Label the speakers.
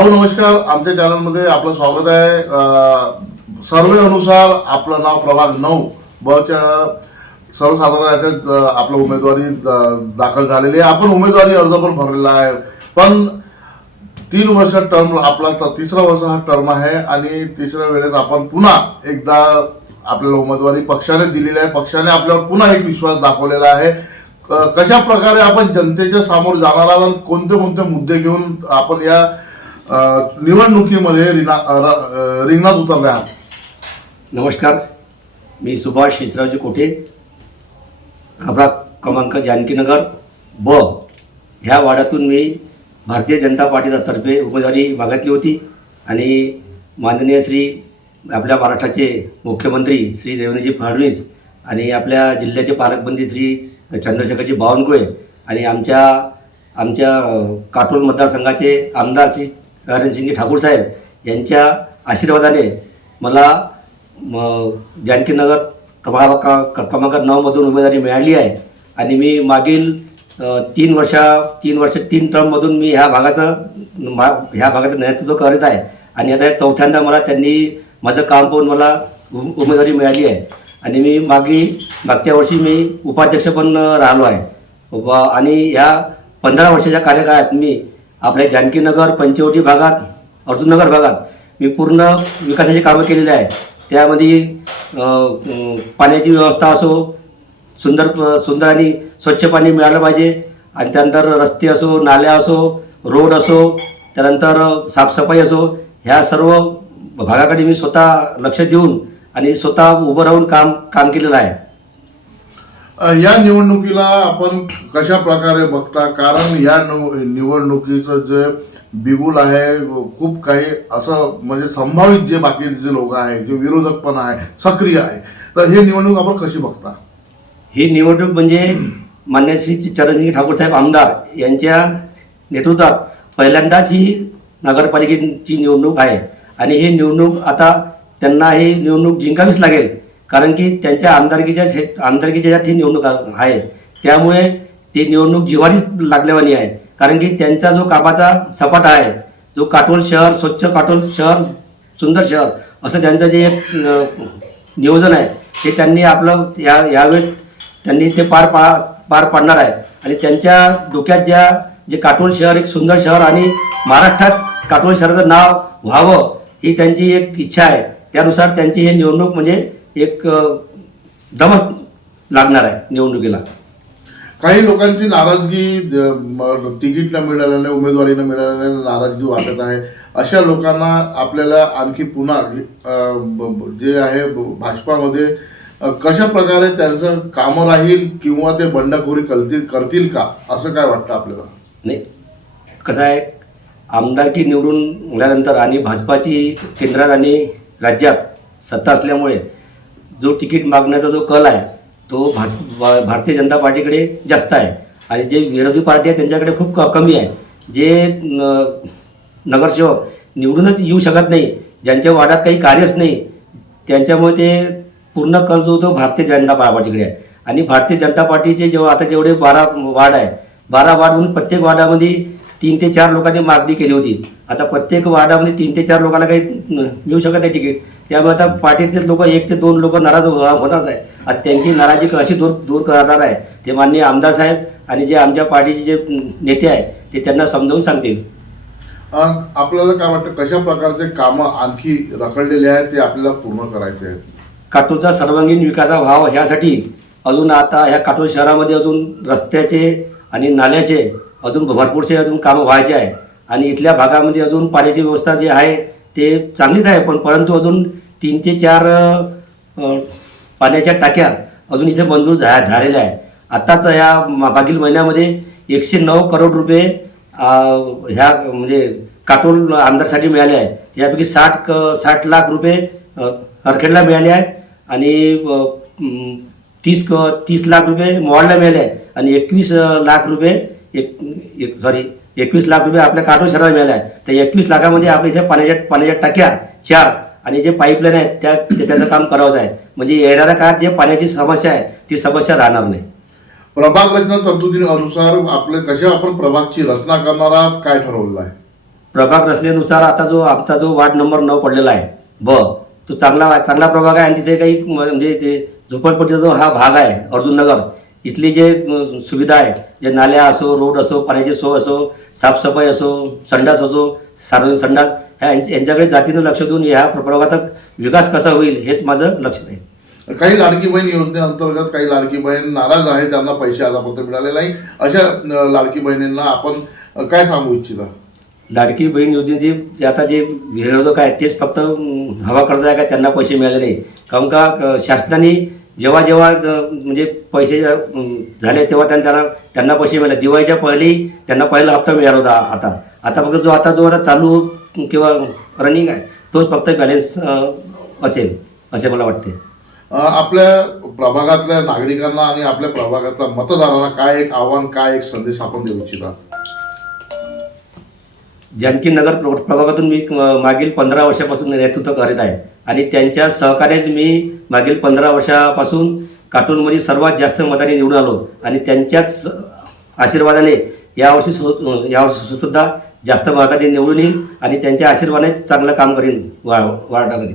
Speaker 1: अहो नमस्कार. आमच्या चॅनलमध्ये आपलं स्वागत आहे. सर्वे अनुसार आपलं नाव प्रभाग नऊ बच्या सर्वसाधारण याच्यात आपलं उमेदवारी द- दाखल झालेली आहे. आपण उमेदवारी अर्ज पण भरलेला आहे. पण तीन वर्ष टर्म आपला तिसरा वर्ष हा टर्म आहे आणि तिसऱ्या वेळेस आपण पुन्हा एकदा आपल्याला उमेदवारी पक्षाने दिलेली आहे. पक्षाने आपल्यावर पुन्हा एक विश्वास दाखवलेला आहे. कशा प्रकारे आपण जनतेच्या समोर जाणार आहोत कोणते कोणते मुद्दे घेऊन आपण या निवडणुकीमध्ये रिना र- रिंगणात उतरले आहात
Speaker 2: नमस्कार. मी सुभाष शिसरावजी कोठे? खबरा क्रमांक जानकीनगर ब. ह्या वाड्यातून मी भारतीय जनता पार्टीचा तर्फे उमेदवारी मागितली होती आणि माननीय श्री आपल्या महाराष्ट्राचे मुख्यमंत्री श्री देवेंद्रजी फडणवीस आणि आपल्या जिल्ह्याचे पालकमंत्री श्री चंद्रशेखरजी बावनकुळे आणि आमच्या आमच्या काटोल मतदारसंघाचे आमदार श्री हरणसिंगी ठाकूर साहेब यांच्या आशीर्वादाने मला म- जानकीनगर प्रभाग क्रमांक नऊमधून उमेदवारी मिळाली आहे. आणि मी मागील तीन वर्षा तीन वर्ष तीन टर्ममधून मी ह्या भागाचं मा ह्या भागाचं नेतृत्व करत आहे. आणि आता चौथ्यांदा मला त्यांनी माझं काम पाहून मला उमेदवारी मिळाली आहे. आणि मी मागे मागच्या वर्षी मी उपाध्यक्ष पण राहिलो आहे. आणि ह्या पंधरा वर्षाच्या कार्यकाळात मी आपल्या जानकीनगर पंचवटी भागात अर्जुननगर भागात मी पूर्ण विकासाची कामं केलेली आहे त्यामध्ये पाण्याची व्यवस्था असो सुंदर सुंदर आणि स्वच्छ पाणी मिळालं पाहिजे. आणि त्यानंतर रस्ते असो नाल्या असो रोड असो त्यानंतर साफसफाई असो ह्या सर्व भागाकडे मी स्वतः लक्ष देऊन आणि स्वतः उभं राहून काम काम केलेलं आहे.
Speaker 1: या निवडणुकीला आपण कशा प्रकारे बघता? कारण या निव- निवडणुकीचं जे बिगुल आहे खूप काही असं म्हणजे संभावित जे बाकीचे जे लोक आहे जे विरोधक पण आहे सक्रिय आहे. तर हे निवडणूक आपण कशी बघता?
Speaker 2: ही निवडणूक म्हणजे मान्य श्री चरणसिंग ठाकूर साहेब आमदार यांच्या नेतृत्वात पहिल्यांदाच ही नगरपालिकेची निवडणूक आहे. आणि ही निवडणूक आता त्यांना ही निवडणूक जिंकावीच लागेल. कारण की त्यांच्या आमदारकीच्या क्षे- आमदारकीच्या ज्या ही निवडणूक आहे त्यामुळे ती निवडणूक जिव्हारीच लागल्यावानी आहे. कारण की त्यांचा जो कामाचा सपाटा आहे जो काटोल शहर स्वच्छ काटोल शहर सुंदर शहर असं त्यांचं जे एक, नियोजन आहे ते त्यांनी आपलं या यावेळेस त्यांनी ते पार पा पार पाडणार आहे. आणि त्यांच्या डोक्यात ज्या जे काटोल शहर एक सुंदर शहर आणि महाराष्ट्रात काटोल शहराचं नाव व्हावं ही त्यांची एक इच्छा आहे. त्यानुसार त्यांची हे निवडणूक म्हणजे एक दमक लागणार आहे निवडणुकीला.
Speaker 1: काही लोकांची नाराजगी द- म- तिकीट न मिळाल्याने उमेदवारी न मिळाल्याने नाराजगी वाटत आहे. अशा लोकांना आपल्याला आणखी पुन्हा जे आहे भाजपामध्ये कशा प्रकारे त्यांचं कामं राहील किंवा ते बंडखोरी करतील करतील का? असं काय वाटतं आपल्याला?
Speaker 2: नाही. कसं आहे आमदारकी निवडून आल्यानंतर आणि भाजपाची केंद्रात आणि राज्यात सत्ता असल्यामुळे जो तिकीट मागण्याचा जो कल आहे तो भार भारतीय जनता पार्टीकडे जास्त आहे. आणि जे विरोधी पार्टी आहे त्यांच्याकडे खूप क- कमी आहे. जे न- नगरसेवक निवडूनच येऊ शकत नाही ज्यांच्या वाड्यात काही कार्यच नाही त्यांच्यामुळे ते पूर्ण कल जो तो भारतीय जनता पार्टीकडे आहे. आणि भारतीय जनता पार्टीचे जेव्हा आता जेवढे बारा वार्ड आहे बारा वार्डमधून प्रत्येक वार्डामध्ये तीन ते चार लोकांनी मागणी केली होती. आता प्रत्येक वार्डामध्ये तीन ते चार लोकांना काही मिळू शकत नाही तिकीट. त्यामुळे आता पार्टीतलेच लोक एक ते दोन लोक नाराज हो- होणार आहे. आता त्यांची नाराजी कशी दूर दूर करणार आहे ते माननीय आमदार साहेब आणि जे आमच्या पार्टीचे जे नेते आहे ते त्यांना समजावून सांगतील.
Speaker 1: आपल्याला काय वाटतं कशा प्रकारचे कामं आणखी रखडलेले आहेत ते आपल्याला पूर्ण करायचे आहेत?
Speaker 2: काटोलचा सर्वांगीण विकास व्हावा ह्यासाठी अजून आता ह्या काटोल शहरामध्ये अजून रस्त्याचे आणि नाल्याचे अजून भरपूरसे अजून कामं व्हायचे आहे आणि इथल्या भागामध्ये अजून पाण्याची व्यवस्था जी आहे ते चांगलीच आहे पण परंतु अजून तीन ते चार पाण्याच्या टाक्या अजून इथे मंजूर झा झालेल्या आहे आत्ताच ह्या मागील महिन्यामध्ये एकशे नऊ करोड रुपये ह्या म्हणजे काटोल आमदारसाठी मिळाले आहे त्यापैकी साठ क साठ लाख रुपये हरखेडला मिळाले आहे आणि तीस क तीस लाख रुपये मोहाडला मिळाले आहे आणि एकवीस लाख रुपये एक एक सॉरी एकवीस लाख रुपये आपल्या काटोल शहराला मिळाले आहे. त्या एकवीस लाखामध्ये आपल्या इथे पाण्याच्या पाण्याच्या टाक्या चार आणि जे पाईपलाईन आहेत त्या त्याचं काम करावंच आहे. म्हणजे येणाऱ्या काळात जे पाण्याची समस्या आहे ती समस्या राहणार नाही.
Speaker 1: प्रभाग रचना तरतुदीनुसार आपले कशा आपण प्रभागची रचना करणार आहात काय ठरवलेलं आहे?
Speaker 2: प्रभाग रचनेनुसार आता जो आमचा जो वार्ड नंबर नऊ पडलेला आहे ब तो चांगला चांगला प्रभाग आहे आणि तिथे काही म्हणजे ते झोपडपट्टीचा जो हा भाग आहे अर्जुननगर इथली जे सुविधा आहे जे नाल्या असो रोड असो पाण्याची सोय असो साफसफाई असो संडास असो सार्वजनिक संडास ह्या यांच्या- यांच्याकडे जातीनं लक्ष देऊन ह्या प्रभागाचा विकास कसा होईल हेच माझं लक्ष आहे
Speaker 1: काही लाडकी बहीण योजनेअंतर्गत काही लाडकी बहीण नाराज आहे त्यांना पैसे आतापर्यंत मिळाले नाही. अशा लाडकी बहिणींना आपण काय सांगू इच्छिता?
Speaker 2: लाडकी बहीण योजनेचे जे आता जे विरोधक आहेत तेच फक्त हवा करत आहे का त्यांना पैसे मिळाले नाही. काऊन का शासनाने जेव्हा जेव्हा म्हणजे पैसे झाले तेव्हा त्यांना त्यांना पैसे मिळाले. दिवाळीच्या पहिली त्यांना पहिला हप्ता मिळाला होता आता आता फक्त जो आता जो आता चालू किंवा रनिंग आहे तोच फक्त बॅलेन्स असेल असे मला वाटते.
Speaker 1: आपल्या प्रभागातल्या नागरिकांना आणि आपल्या प्रभागातल्या मतदारांना काय एक आव्हान काय एक संदेश आपण देऊ इच्छिता?
Speaker 2: जानकी नगर प्र- प्रभागातून मी मागील पंधरा वर्षापासून नेतृत्व करीत आहे आणि त्यांच्या सहकार्याच मी मागील पंधरा वर्षापासून कार्टूनमध्ये सर्वात जास्त मताने निवडून आलो. आणि त्यांच्याच आशीर्वादाने यावर्षी सु यावर्षी सुद्धा जास्त मताने निवडून येईल आणि त्यांच्या आशीर्वादाने चांगलं काम करीन वा वार्डामध्ये.